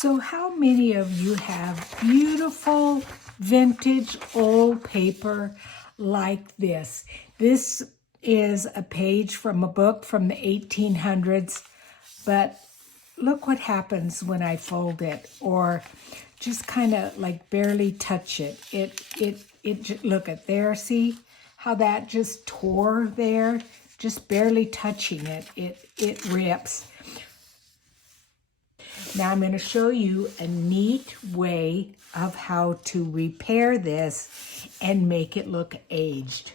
So how many of you have beautiful vintage old paper like this? This is a page from a book from the 1800s, but look what happens when I fold it or just kind of like barely touch it. Look at there, see how that just tore there? Just barely touching it, it rips. Now I'm going to show you a neat way of how to repair this and make it look aged.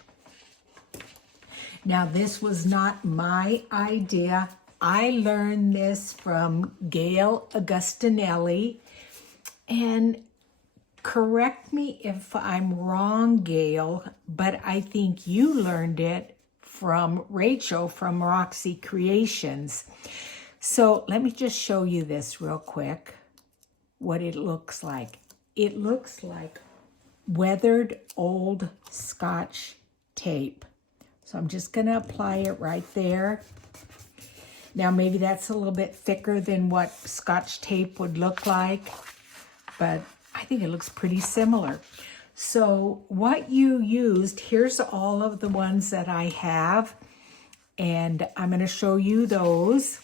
Now this was not my idea. I learned this from Gail Augustinelli, and correct me if I'm wrong, Gail, but I think you learned it from Rachel from Roxy Creations. So let me just show you this real quick, what it looks like. It looks like weathered old Scotch tape. So I'm just going to apply it right there. Now maybe that's a little bit thicker than what Scotch tape would look like, but I think it looks pretty similar. So what you used, here's all of the ones that I have, and I'm going to show you those.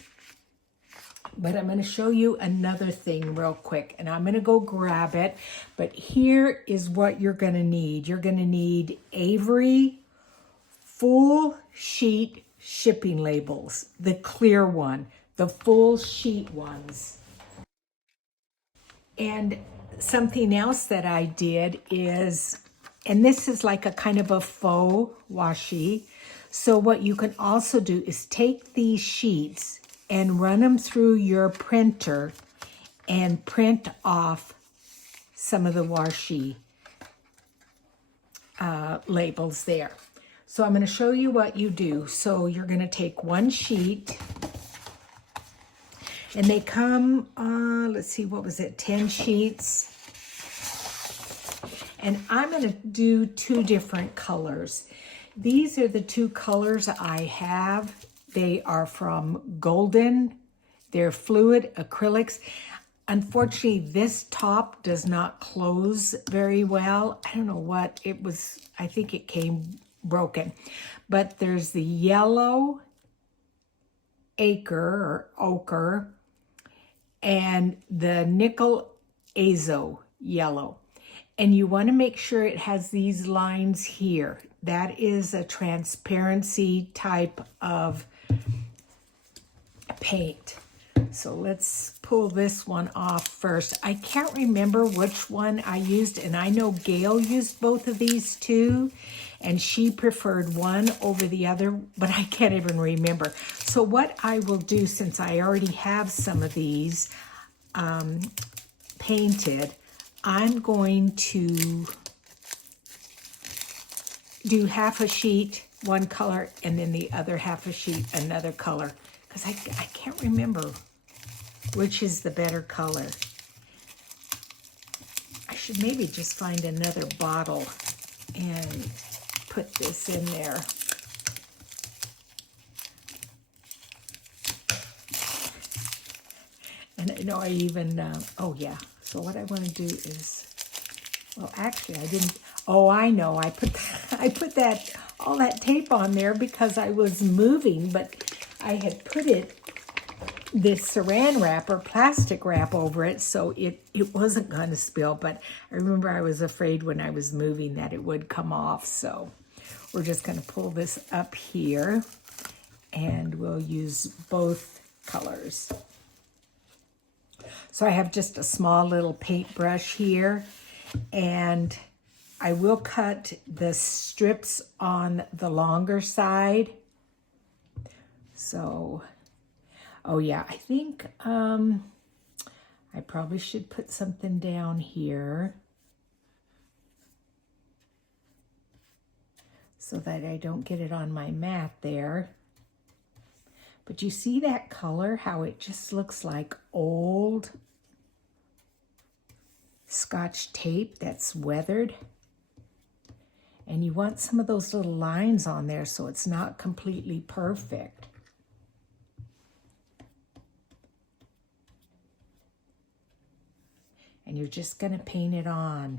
But I'm going to show you another thing real quick, and I'm going to go grab it. But here is what you're going to need. You're going to need Avery full sheet shipping labels, the clear one, the full sheet ones. And something else that I did is, and this is like a kind of a faux washi. So what you can also do is take these sheets and run them through your printer and print off some of the washi labels there. So I'm going to show you what you do. So you're going to take one sheet, and they come, let's see, what was it, 10 sheets. And I'm going to do two different colors. These are the two colors I have. They are from Golden. They're fluid acrylics. Unfortunately, this top does not close very well. I don't know what it was. I think it came broken. But there's the yellow ochre and the nickel azo yellow. And you want to make sure it has these lines here. That is a transparency type of paint. So let's pull this one off first. I can't remember which one I used, and I know Gail used both of these too, and she preferred one over the other, but I can't even remember. So what I will do, since I already have some of these painted, I'm going to do half a sheet one color and then the other half a sheet another color, because I can't remember which is the better color. I should maybe just find another bottle and put this in there. And I know I even, oh yeah, so what I want to do is, well actually I didn't, oh I know, I put that, all that tape on there because I was moving, but I had put this saran wrap or plastic wrap over it, so it wasn't going to spill. But I remember I was afraid when I was moving that it would come off. So we're just going to pull this up here, and we'll use both colors. So I have just a small little paintbrush here, and I will cut the strips on the longer side. So oh yeah, I think I probably should put something down here so that I don't get it on my mat there. But you see that color, how it just looks like old Scotch tape that's weathered? And you want some of those little lines on there so it's not completely perfect. and you're just going to paint it on.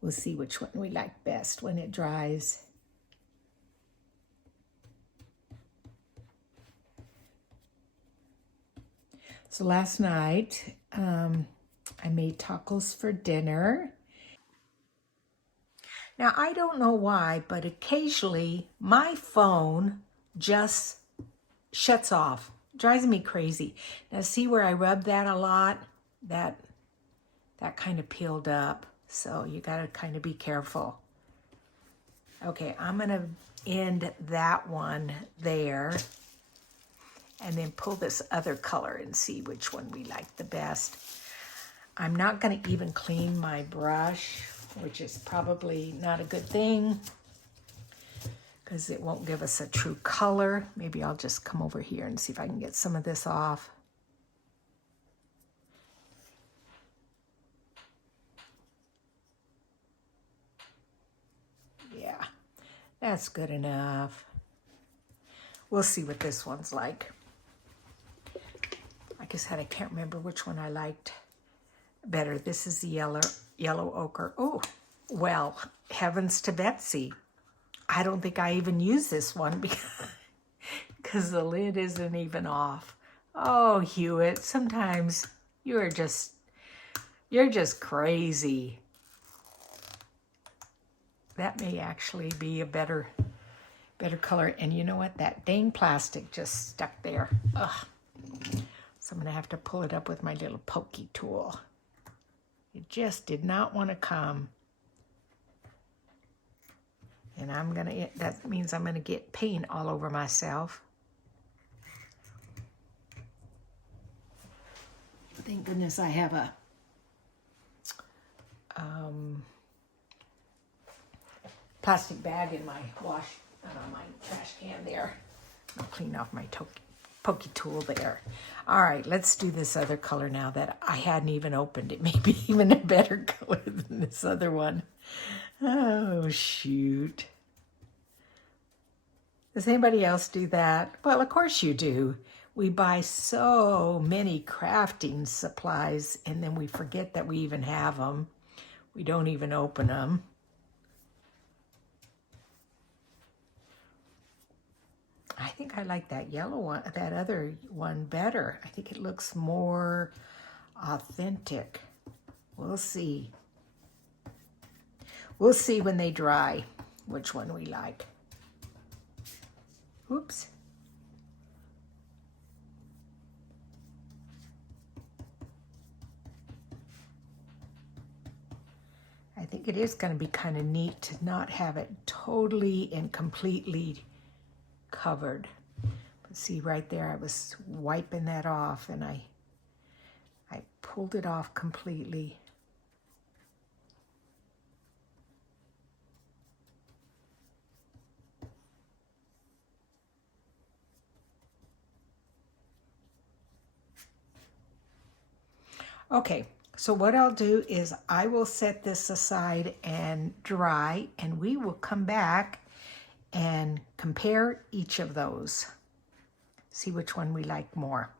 We'll see which one we like best when it dries. So last night, I made tacos for dinner. Now, I don't know why, but occasionally my phone just shuts off. Drives me crazy. Now, see where I rubbed that a lot? That kind of peeled up. So you got to kind of be careful. Okay, I'm going to end that one there. And then pull this other color and see which one we like the best. I'm not going to even clean my brush, which is probably not a good thing because it won't give us a true color. Maybe I'll just come over here and see if I can get some of this off. Yeah, that's good enough. We'll see what this one's like. Like I said, I can't remember which one I liked better. This is the yellow ochre. Oh, well, heavens to Betsy. I don't think I even use this one because the lid isn't even off. Oh, Hewitt, sometimes you're just crazy. That may actually be a better color. And you know what? That dang plastic just stuck there. Ugh. So I'm going to have to pull it up with my little pokey tool. It just did not want to come. And that means I'm going to get paint all over myself. Thank goodness I have a plastic bag in my my trash can there. I'll clean off my pokey tool there. All right, let's do this other color now that I hadn't even opened. It may be even a better color than this other one. Oh, shoot. Does anybody else do that? Well, of course you do. We buy so many crafting supplies and then we forget that we even have them. We don't even open them. I think I like that yellow one, that other one better. I think it looks more authentic. We'll see. We'll see when they dry which one we like. Oops. I think it is going to be kind of neat to not have it totally and completely covered. But see right there, I was wiping that off and I pulled it off completely. Okay, so what I'll do is I will set this aside and dry, and we will come back and compare each of those. See which one we like more.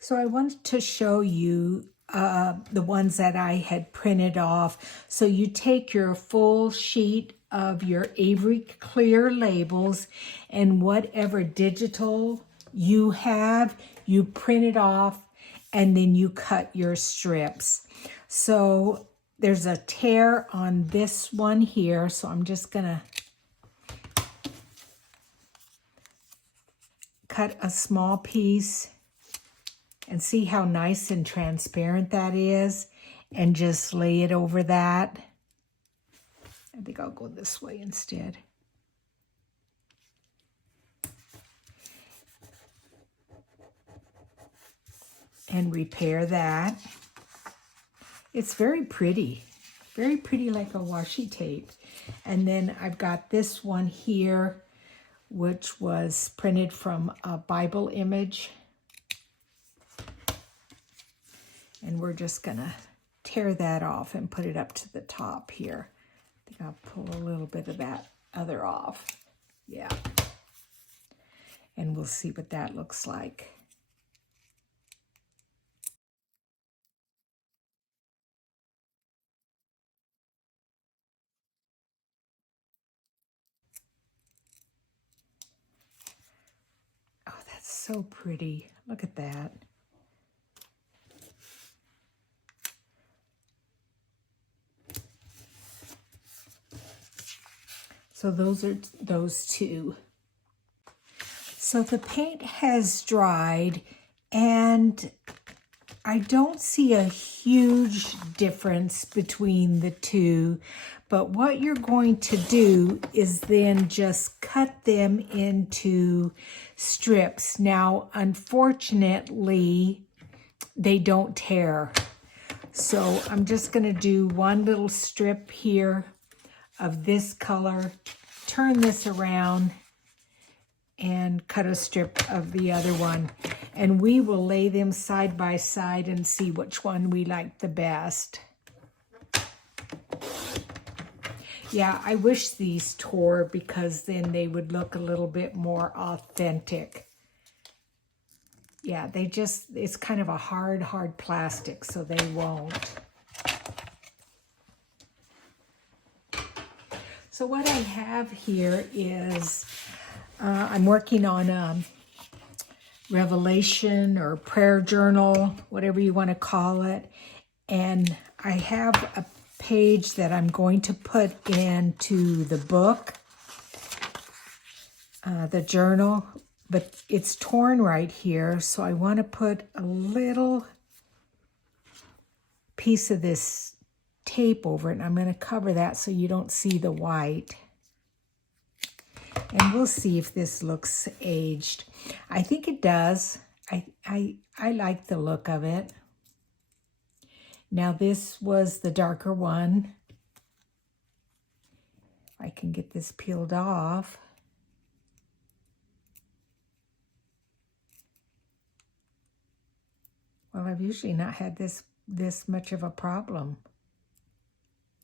So I wanted to show you the ones that I had printed off. So you take your full sheet of your Avery Clear labels and whatever digital you have, you print it off and then you cut your strips. So there's a tear on this one here, so I'm just gonna cut a small piece and see how nice and transparent that is and just lay it over that. I think I'll go this way instead. And repair that. It's very pretty like a washi tape. And then I've got this one here, which was printed from a Bible image. And we're just gonna tear that off and put it up to the top here. I think I'll pull a little bit of that other off. Yeah. And we'll see what that looks like. Oh, that's so pretty. Look at that. So those are those two. So the paint has dried, and I don't see a huge difference between the two, but what you're going to do is then just cut them into strips. Now, unfortunately, they don't tear. So I'm just going to do one little strip here of this color, turn this around, and cut a strip of the other one. And we will lay them side by side and see which one we like the best. Yeah, I wish these tore because then they would look a little bit more authentic. Yeah, it's kind of a hard plastic, so they won't. So what I have here is, I'm working on a revelation or prayer journal, whatever you want to call it. And I have a page that I'm going to put into the book, the journal, but it's torn right here. So I want to put a little piece of this tape over it, and I'm going to cover that so you don't see the white. And we'll see if this looks aged. I think it does. I like the look of it. Now this was the darker one. I can get this peeled off. Well, I've usually not had this much of a problem.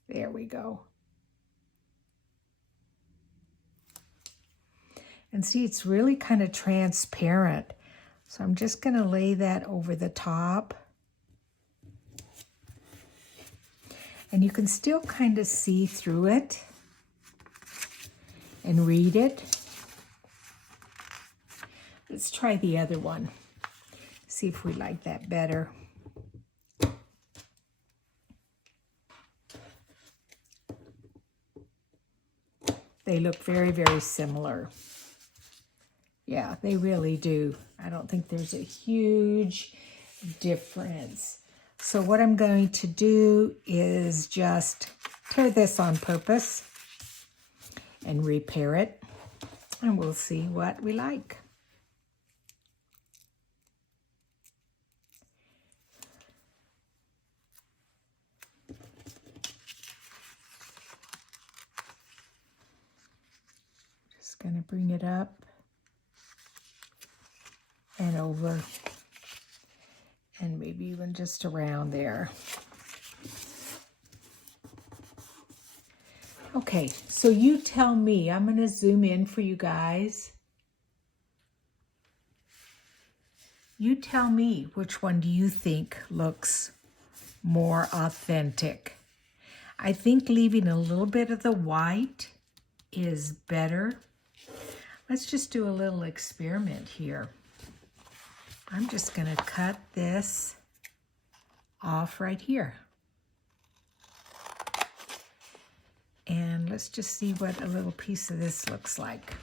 There we go. And see, it's really kind of transparent. So I'm just going to lay that over the top. And you can still kind of see through it and read it. Let's try the other one. See if we like that better. They look very, very similar. Yeah, they really do. I don't think there's a huge difference. So what I'm going to do is just tear this on purpose and repair it, and we'll see what we like. Just going to bring it up and over, and maybe even just around there. Okay, so you tell me. I'm going to zoom in for you guys. You tell me, which one do you think looks more authentic? I think leaving a little bit of the white is better. Let's just do a little experiment here. I'm just going to cut this off right here. And let's just see what a little piece of this looks like.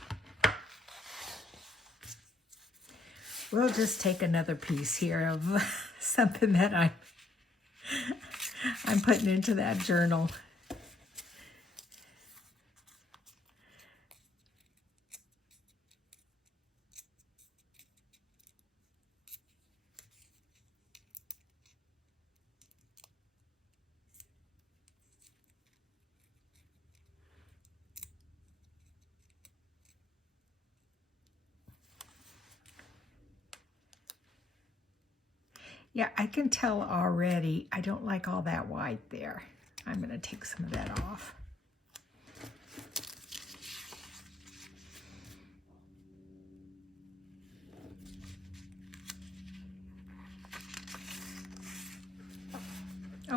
We'll just take another piece here of something that I'm putting into that journal. Yeah, I can tell already I don't like all that white there. I'm going to take some of that off.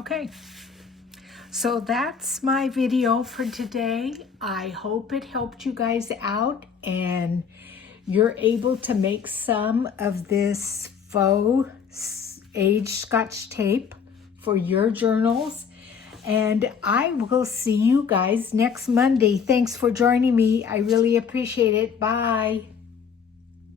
Okay. So that's my video for today. I hope it helped you guys out and you're able to make some of this faux aged Scotch tape for your journals. And I will see you guys next Monday. Thanks for joining me. I really appreciate it. Bye.